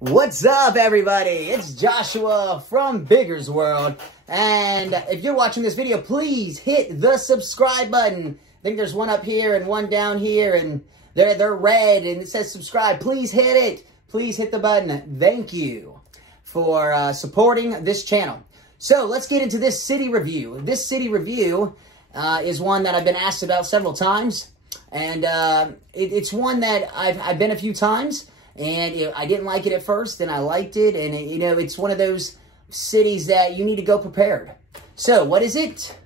What's up, everybody? It's Joshua from Bigger's World, and if you're watching this video, please hit the subscribe button. I think there's one up here and one down here, and they're red, and it says subscribe. Please hit it. Please hit the button. Thank you for supporting this channel. So let's get into this city review. This city review is one that I've been asked about several times, and it's one that I've been a few times. And I didn't like it at first, and I liked it. And, it's one of those cities that you need to go prepared. So, what is it?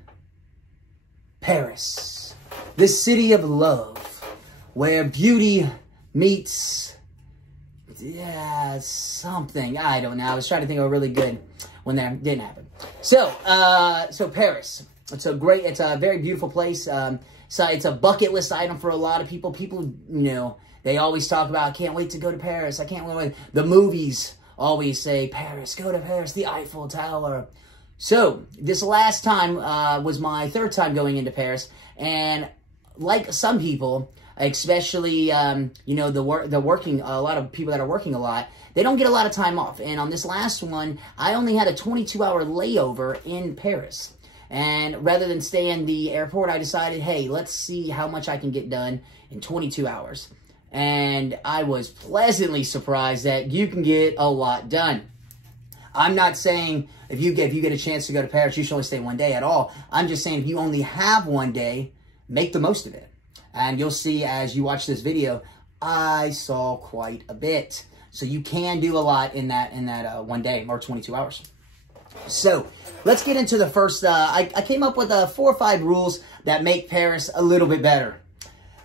Paris. The city of love. Where beauty meets... yeah, something. I don't know. I was trying to think of a really good one that didn't happen. So Paris. It's a very beautiful place. So it's a bucket list item for a lot of people. People, they always talk about, I can't wait to go to Paris. I can't wait. The movies always say, Paris, go to Paris, the Eiffel Tower. So this last time was my third time going into Paris. And like some people, especially, a lot of people that are working a lot, they don't get a lot of time off. And on this last one, I only had a 22-hour layover in Paris. And rather than stay in the airport, I decided, hey, let's see how much I can get done in 22 hours. And I was pleasantly surprised that you can get a lot done. I'm not saying if you get a chance to go to Paris, you should only stay one day at all. I'm just saying if you only have one day, make the most of it. And you'll see as you watch this video, I saw quite a bit. So you can do a lot in that one day or 22 hours. So let's get into the first. I came up with 4 or 5 rules that make Paris a little bit better.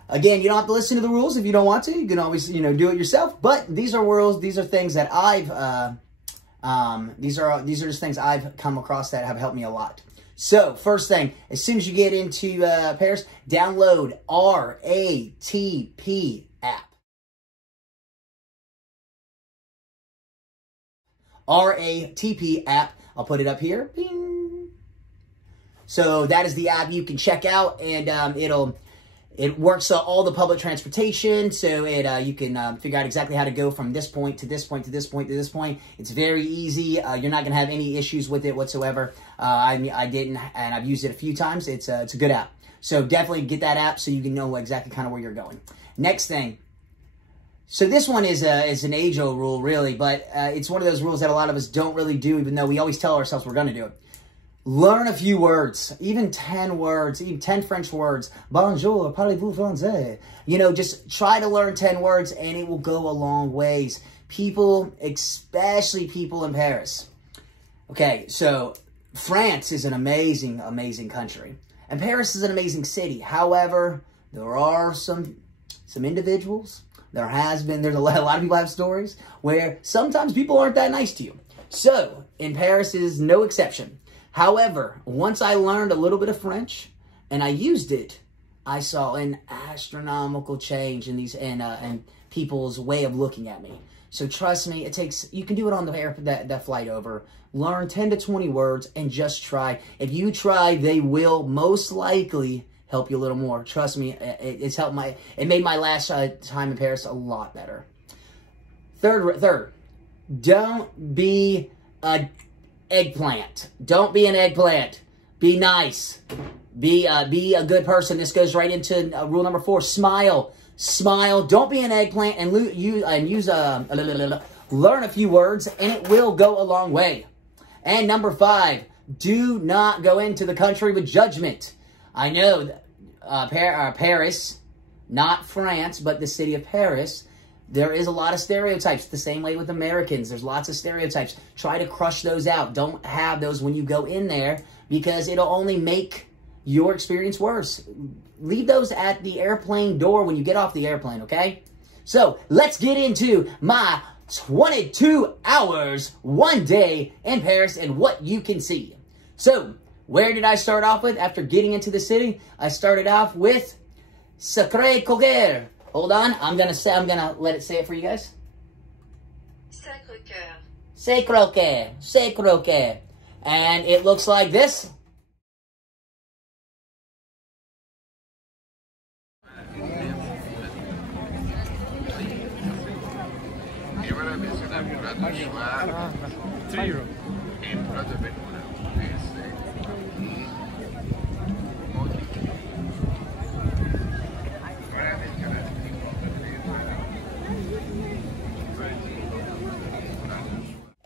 Again, you don't have to listen to the rules if you don't want to. You can always, do it yourself. But these are rules. These are things that these are just things I've come across that have helped me a lot. So first thing, as soon as you get into Paris, download RATP app. RATP app. I'll put it up here. Bing. So that is the app you can check out, and it works all the public transportation, so you can figure out exactly how to go from this point to this point to this point to this point. It's very easy. You're not going to have any issues with it whatsoever. I didn't, and I've used it a few times. It's a good app. So definitely get that app so you can know exactly kind of where you're going. Next thing. So this one is an age-old rule, really, but it's one of those rules that a lot of us don't really do, even though we always tell ourselves we're going to do it. Learn a few words, even 10 words, even 10 French words. Bonjour, parlez-vous français? Just try to learn 10 words, and it will go a long ways. People, especially people in Paris. Okay, so France is an amazing, amazing country. And Paris is an amazing city. However, there are some individuals. There's a lot of people have stories where sometimes people aren't that nice to you. So, in Paris is no exception. However, once I learned a little bit of French and I used it, I saw an astronomical change in these and people's way of looking at me. So trust me, you can do it on that flight over. Learn 10 to 20 words and just try. If you try, they will most likely help you a little more. Trust me, it made my last time in Paris a lot better. Third, don't be a eggplant. Don't be an eggplant. Be nice. Be a good person. This goes right into rule number 4. Smile. Smile. Don't be an eggplant and learn a few words, and it will go a long way. And number 5, do not go into the country with judgment. I know Paris, not France, but the city of Paris, there is a lot of stereotypes. The same way with Americans. There's lots of stereotypes. Try to crush those out. Don't have those when you go in there because it'll only make your experience worse. Leave those at the airplane door when you get off the airplane, okay? So, let's get into my 22 hours, one day in Paris and what you can see. So, where did I start off with after getting into the city? I started off with Sacré-Cœur. Hold on, I'm gonna let it say it for you guys. Sacré-Cœur. Sacré-Cœur. Sacré-Cœur. And it looks like this. Et voilà,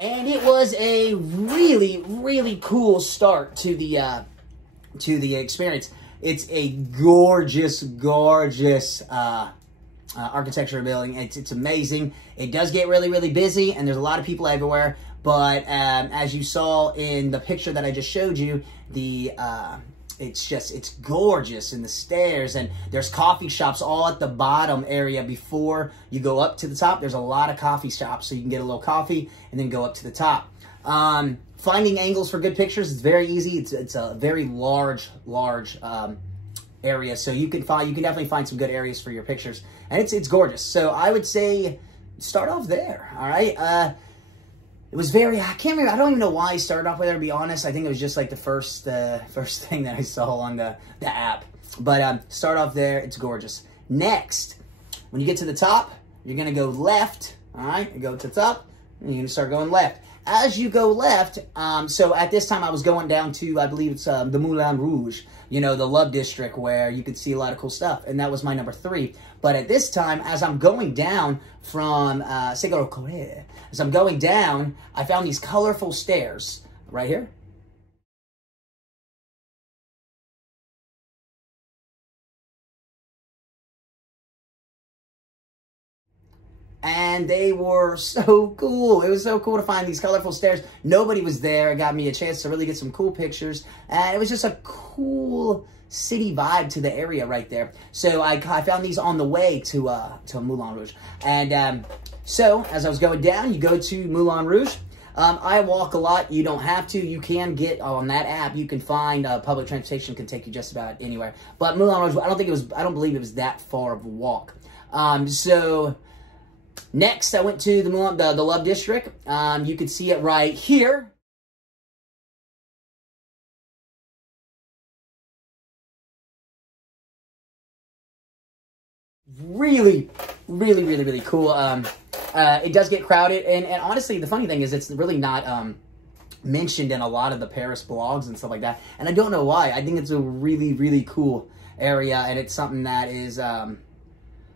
And it was a really, really cool start to the experience. It's a gorgeous, gorgeous architecture building. It's amazing. It does get really, really busy, and there's a lot of people everywhere. But as you saw in the picture that I just showed you, it's gorgeous, and the stairs, and there's coffee shops all at the bottom area before you go up to the top. There's a lot of coffee shops, so you can get a little coffee and then go up to the top. Finding angles for good pictures is very easy. It's a very large area, so you can definitely find some good areas for your pictures, and it's gorgeous. So I would say start off there. All right. It was I can't remember, I don't even know why I started off with it, to be honest. I think it was just like the first thing that I saw on the app. But start off there, it's gorgeous. Next, when you get to the top, you're gonna go left, all right? You go to the top, and you're gonna start going left. As you go left, so at this time I was going down to, I believe it's the Moulin Rouge, you know, the Love District, where you could see a lot of cool stuff. And that was my number 3. But at this time, as I'm going down from Seguro Corre, as I'm going down, I found these colorful stairs right here. And they were so cool. It was so cool to find these colorful stairs. Nobody was there. It got me a chance to really get some cool pictures. And it was just a cool city vibe to the area right there. So I found these on the way to Moulin Rouge. And so as I was going down, you go to Moulin Rouge. I walk a lot. You don't have to. You can get on that app. You can find public transportation can take you just about anywhere. But Moulin Rouge, I don't believe it was that far of a walk. So next, I went to the Love District. You can see it right here. Really, really, really, really cool. It does get crowded, and honestly, the funny thing is it's really not mentioned in a lot of the Paris blogs and stuff like that, and I don't know why. I think it's a really, really cool area, and it's something that is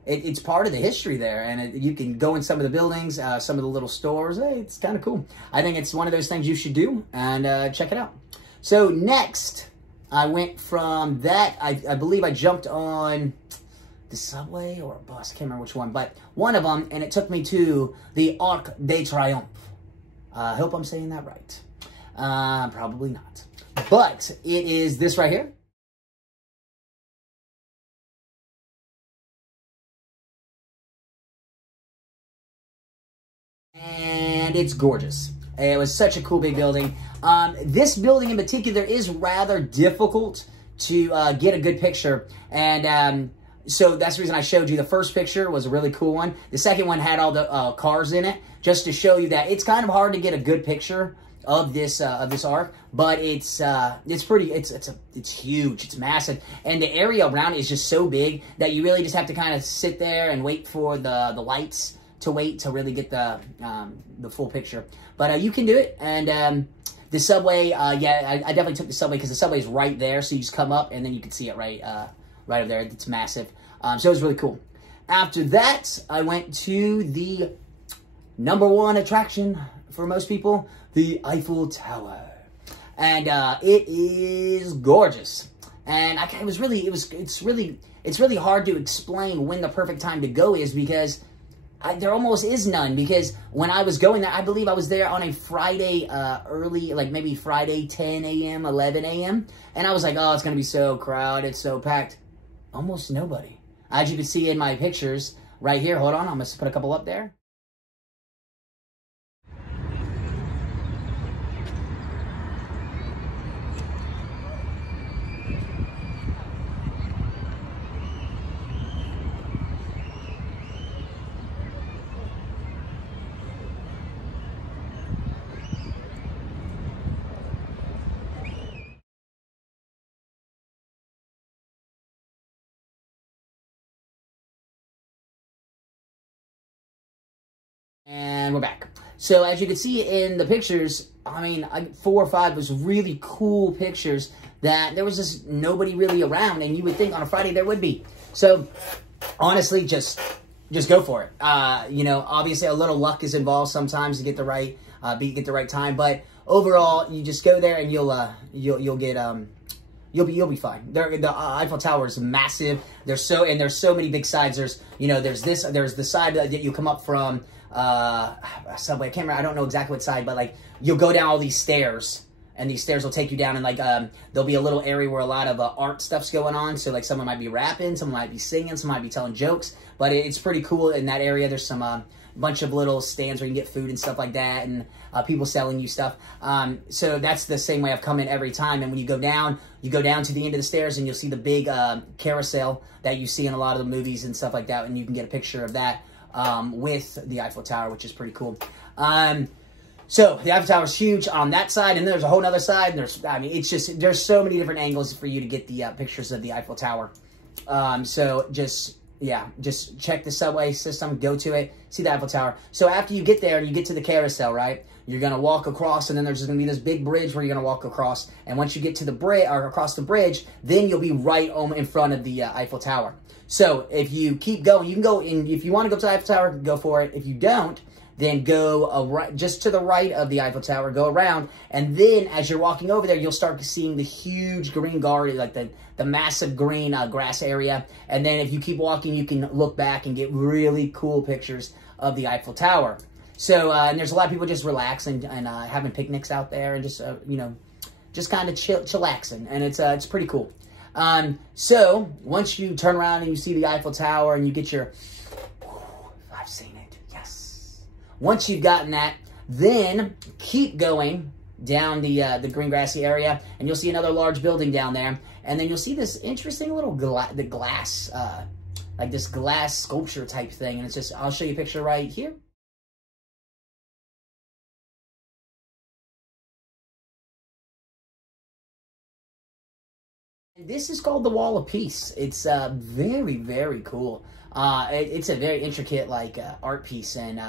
it's part of the history there, and you can go in some of the buildings, some of the little stores. Hey, it's kind of cool. I think it's one of those things you should do, and check it out. So next, I went from that, I believe I jumped on the subway or a bus, I can't remember which one, but one of them, and it took me to the Arc de Triomphe. I hope I'm saying that right. Probably not. But it is this right here. And it's gorgeous. It was such a cool big building. This building in particular is rather difficult to get a good picture. And so that's the reason I showed you. The first picture was a really cool one. The second one had all the cars in it, just to show you that it's kind of hard to get a good picture of this arc, but it's huge, it's massive, and the area around it is just so big that you really just have to kind of sit there and wait for the lights to wait to really get the full picture. But you can do it, and the subway, yeah, I definitely took the subway because the subway is right there, so you just come up and then you can see it right over there. It's massive. So it was really cool. After that, I went to the #1 attraction for most people, the Eiffel Tower. And it is gorgeous. And it's really hard to explain when the perfect time to go is, because there almost is none, because when I was going there, I believe I was there on a Friday early, like maybe Friday 10 a.m., 11 a.m. And I was like, oh, it's going to be so crowded, it's so packed. Almost nobody. As you can see in my pictures right here, hold on, I'm going to put a couple up there. And we're back. So as you can see in the pictures, I mean, 4 or 5 was really cool pictures that there was just nobody really around, and you would think on a Friday there would be. So honestly, just go for it. You know, obviously a little luck is involved sometimes to get the right get the right time, but overall, you just go there and you'll be fine. The Eiffel Tower is massive. There's so many big sides. There's the side that you come up from subway. I can't remember. I don't know exactly what side, but like you'll go down all these stairs. And these stairs will take you down, and like there'll be a little area where a lot of art stuff's going on. So like someone might be rapping, someone might be singing, someone might be telling jokes. But it's pretty cool in that area. There's some bunch of little stands where you can get food and stuff like that, and people selling you stuff. So that's the same way I've come in every time. And when you go down to the end of the stairs, and you'll see the big carousel that you see in a lot of the movies and stuff like that, and you can get a picture of that with the Eiffel Tower, which is pretty cool. So the Eiffel Tower is huge on that side, and there's a whole other side, and there's so many different angles for you to get the pictures of the Eiffel Tower. So just check the subway system, go to it, see the Eiffel Tower. So after you get there and you get to the carousel, right, you're going to walk across, and then there's going to be this big bridge where you're going to walk across. And once you get to the bridge, or across the bridge, then you'll be right in front of the Eiffel Tower. So if you keep going, you can go in. If you want to go to the Eiffel Tower, go for it. If you don't, then go just to the right of the Eiffel Tower, go around, and then as you're walking over there, you'll start seeing the huge green garden, like the massive green grass area. And then if you keep walking, you can look back and get really cool pictures of the Eiffel Tower. So, and there's a lot of people just relaxing and having picnics out there, and just, just kind of chillaxing, and it's pretty cool. So once you turn around and you see the Eiffel Tower and you get your, I've seen it, yes. Once you've gotten that, then keep going down the green grassy area, and you'll see another large building down there, and then you'll see this interesting little glass, like this glass sculpture type thing, and it's just, I'll show you a picture right here. This is called the Wall of Peace. It's very, very cool. It's a very intricate art piece, and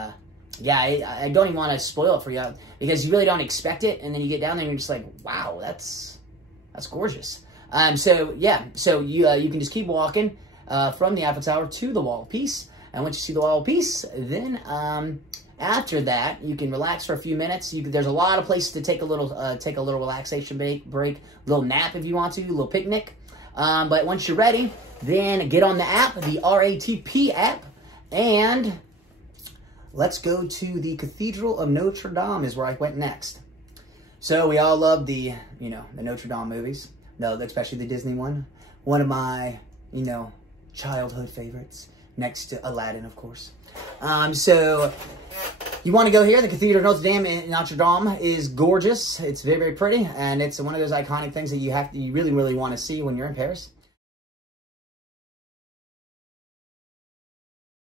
yeah, I don't even want to spoil it for you because you really don't expect it, and then you get down there and you're just like, wow, that's gorgeous. So yeah, so you can just keep walking from the Eiffel Tower to the Wall of Peace, and once you see the Wall of Peace, then after that you can relax for a few minutes. There's a lot of places to take a little relaxation break, little nap if you want to, a little picnic. But once you're ready, then get on the app, the RATP app, and let's go to the Cathedral of Notre Dame is where I went next. So we all love the Notre Dame movies. No, especially the Disney one. One of my, childhood favorites, next to Aladdin, of course. So you want to go here. The Cathedral of Notre Dame is gorgeous. It's very, very pretty, and it's one of those iconic things that you really, really want to see when you're in Paris.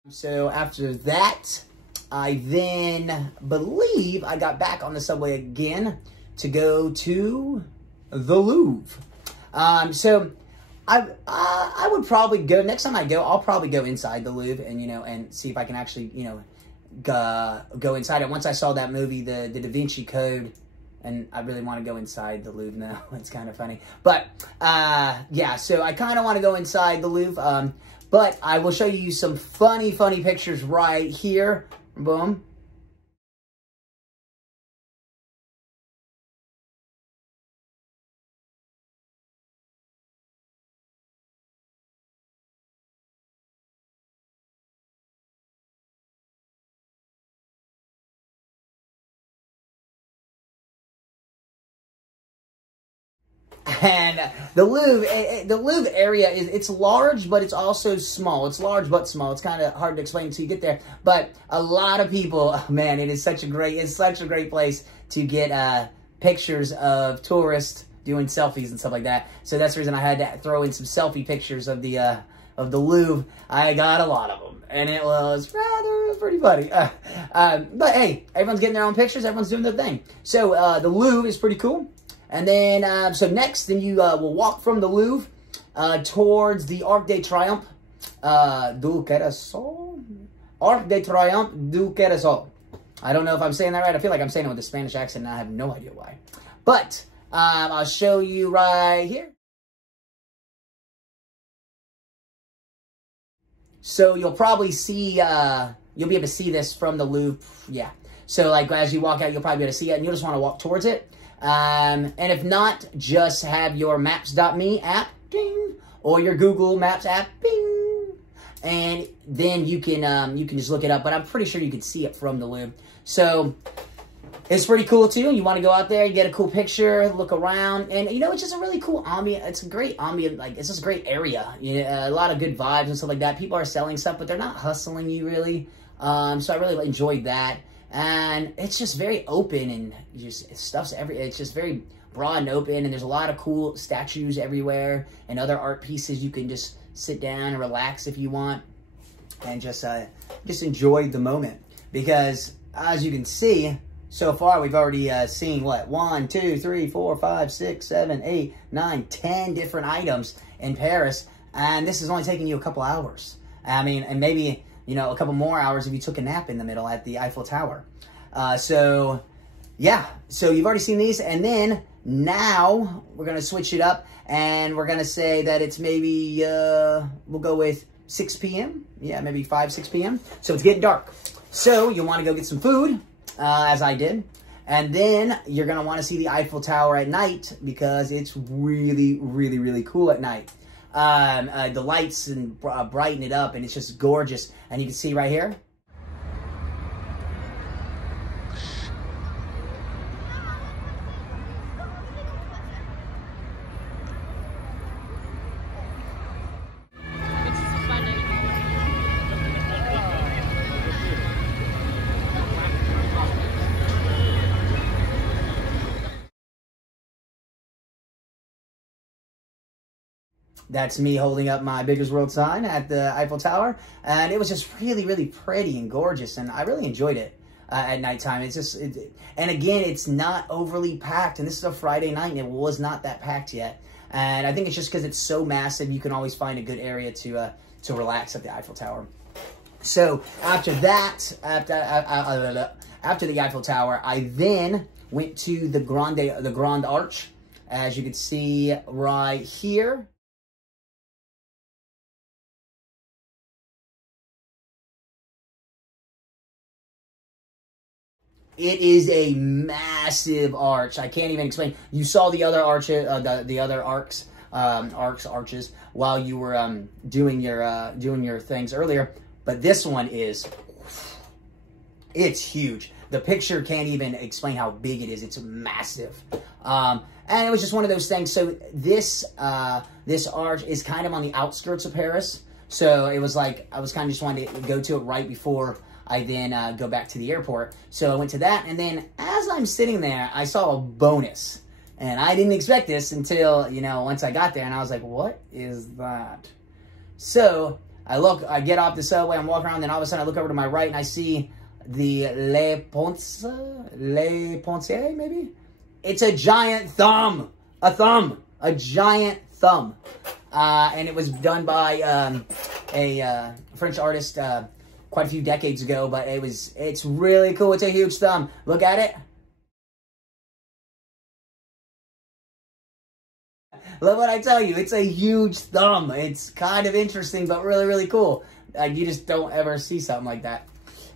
So after that, I then believe I got back on the subway again to go to the Louvre. So I would probably go, next time I go, I'll probably go inside the Louvre and, and see if I can actually, go inside it. Once I saw that movie, the Da Vinci Code, and I really want to go inside the Louvre now. It's kind of funny. But, yeah, so I kind of want to go inside the Louvre. But I will show you some funny pictures right here. Boom. And the Louvre area it's large, but it's also small. It's large but small. It's kind of hard to explain until you get there. But a lot of people, man, it's such a great place to get pictures of tourists doing selfies and stuff like that. So that's the reason I had to throw in some selfie pictures of the Louvre. I got a lot of them, and it was pretty funny. But hey, everyone's getting their own pictures. Everyone's doing their thing. So the Louvre is pretty cool. And then, so next, then you will walk from the Louvre towards the Arc de Triomphe du Carrousel. Arc de Triomphe du Carrousel. I don't know if I'm saying that right. I feel like I'm saying it with a Spanish accent, and I have no idea why. But I'll show you right here. So you'll probably see, you'll be able to see this from the Louvre. Yeah. So like as you walk out, you'll probably be able to see it, and you'll just want to walk towards it. And if not, just have your Maps.me app, ding, or your Google Maps app, bing, and then you can just look it up. But I'm pretty sure you can see it from the Louvre. So it's pretty cool too. You want to go out there, you get a cool picture, look around, and you know, it's just a really cool ambient. It's a great ambient, like it's just a great area. You know, a lot of good vibes and stuff like that. People are selling stuff, but they're not hustling you really. So I really enjoyed that. And it's just very open, and just it's just very broad and open, and there's a lot of cool statues everywhere and other art pieces. You can just sit down and relax if you want, and just enjoy the moment. Because as you can see, so far we've already seen what, 1, 2, 3, 4, 5, 6, 7, 8, 9, 10 different items in Paris, and this is only taking you a couple hours. I mean, and maybe, you know, a couple more hours if you took a nap in the middle at the Eiffel Tower. So, yeah. So you've already seen these. And then now we're going to switch it up. And we're going to say that it's maybe, we'll go with 6 p.m. Yeah, maybe 5, 6 p.m. So it's getting dark. So you'll want to go get some food, as I did. And then you're going to want to see the Eiffel Tower at night because it's really, really, really cool at night. The lights and brighten it up, and it's just gorgeous. And you can see right here. That's me holding up my Bigger's World sign at the Eiffel Tower. And it was just really, really pretty and gorgeous. And I really enjoyed it at nighttime. It's just, and again, it's not overly packed. And this is a Friday night, and it was not that packed yet. And I think it's just because it's so massive, you can always find a good area to relax at the Eiffel Tower. So after that, after the Eiffel Tower, I then went to the Grand Arch, as you can see right here. It is a massive arch. I can't even explain. You saw the other arches, the other arches, while you were doing your things earlier. But this one is, it's huge. The picture can't even explain how big it is. It's massive. And it was just one of those things. So this arch is kind of on the outskirts of Paris. So it was like I was kind of just wanting to go to it right before I then go back to the airport. So I went to that, and then as I'm sitting there, I saw a bonus. And I didn't expect this until, you know, once I got there, and I was like, what is that? So I get off the subway, I'm walking around, then all of a sudden I look over to my right, and I see the Le Ponce, maybe? It's a giant thumb. A giant thumb. And it was done by a French artist, quite a few decades ago, but it's really cool. It's a huge thumb. Look at it. Look what I tell you. It's a huge thumb. It's kind of interesting, but really, really cool. You just don't ever see something like that.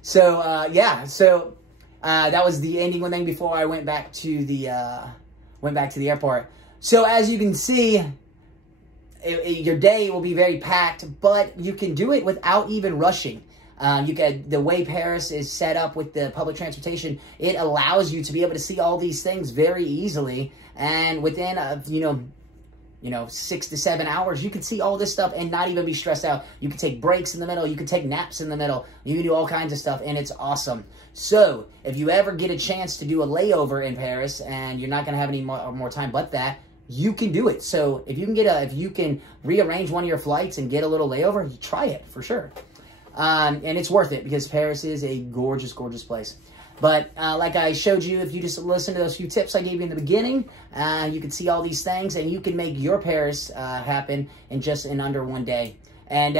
So, yeah. So, that was the ending one thing before I went back to the airport. So, as you can see, your day will be very packed, but you can do it without even rushing. The way Paris is set up with the public transportation, it allows you to be able to see all these things very easily, and within 6 to 7 hours, you can see all this stuff and not even be stressed out. You can take breaks in the middle, you can take naps in the middle, you can do all kinds of stuff, and it's awesome. So if you ever get a chance to do a layover in Paris and you're not going to have any more time but that, you can do it. So if you can rearrange one of your flights and get a little layover, you try it for sure. And it's worth it because Paris is a gorgeous, gorgeous place. But like I showed you, if you just listen to those few tips I gave you in the beginning, you can see all these things, and you can make your Paris happen in under one day. And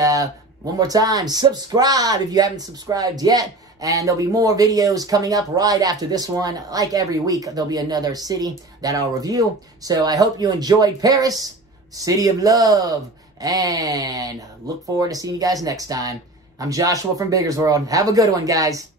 one more time, subscribe if you haven't subscribed yet. And there'll be more videos coming up right after this one. Like every week, there'll be another city that I'll review. So I hope you enjoyed Paris, City of Love. And look forward to seeing you guys next time. I'm Joshua from Bigger's World. Have a good one, guys.